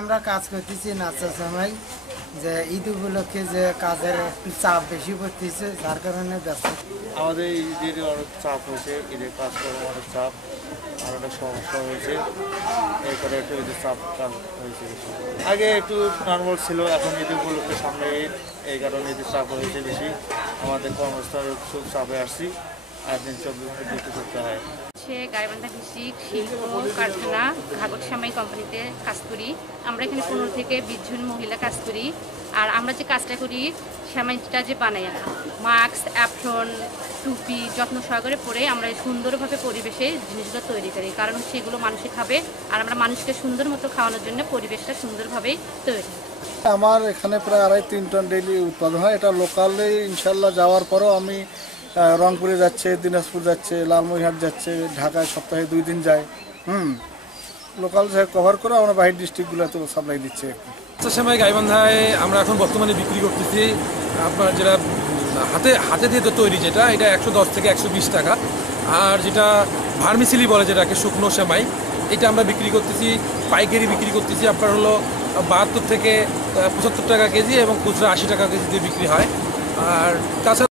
আমরা কাজ করতেছি নাচার সময় যে ঈদ উপলক্ষে যে কাজের একটু চাপ বেশি পড়তেছে যার কারণে ব্যস্ত। আমাদের ঈদের অনেক চাপ হয়েছে, ঈদের কাজকর্ম অনেক চাপ আর অনেক সমস্যা হয়েছে, এই করে একটু ঈদের চাপ হয়েছে বেশি। আগে একটু নর্মাল ছিল, এখন ঈদ উপলক্ষে সামনে ঈদ, এই কারণে ঈদের চাপ হয়েছে বেশি। আমাদের কর্মস্থল খুব চাপে আসছি, আর দিন 24 ঘন্টা ডিউটি করতে হয়। গাইবান্ধা ভিত্তিক শিল্প কারখানা ঘাগর সামাই কোম্পানিতে কাজ করি। আমরা এখানে 15 থেকে 20 জন মহিলা কাজ করি। আর আমরা যে কাজটা করি, সামাইটা যে বানাই, মাস্ক, অ্যাপ্রন, টুপি যত্ন সহকারে পরে আমরা সুন্দরভাবে পরিবেশে জিনিসগুলো তৈরি করি, কারণ সেগুলো মানুষে খাবে আর আমরা মানুষকে সুন্দর মতো খাওয়ানোর জন্য পরিবেশটা সুন্দরভাবেই তৈরি। আমার এখানে প্রায় 2.5 টন ডেইলি উৎপাদন হয়। এটা লোকালে ইনশাল্লাহ যাওয়ার পরেও আমি রংপুরে যাচ্ছে, দিনাজপুর যাচ্ছে, লালমনিরহাট যাচ্ছে, ঢাকায় সপ্তাহে 2 দিন যায়। লোকাল কভার করে আমরা বাইরের ডিস্ট্রিক্টগুলোতেও সাপ্লাই দিচ্ছে। সময় গাইবান্ধায় আমরা এখন বর্তমানে বিক্রি করতেছি আপনার যেটা হাতে দিয়ে তৈরি, যেটা এটা 110 থেকে 120 টাকা। আর যেটা ভার্মিসিলি বলে, যেটাকে শুকনো সেমাই, এটা আমরা বিক্রি করতেছি, পাইকারি বিক্রি করতেছি আপনার হলো 72 থেকে 75 টাকা কেজি এবং খুচরা 80 টাকা কেজি দিয়ে বিক্রি হয়। আর তাছাড়া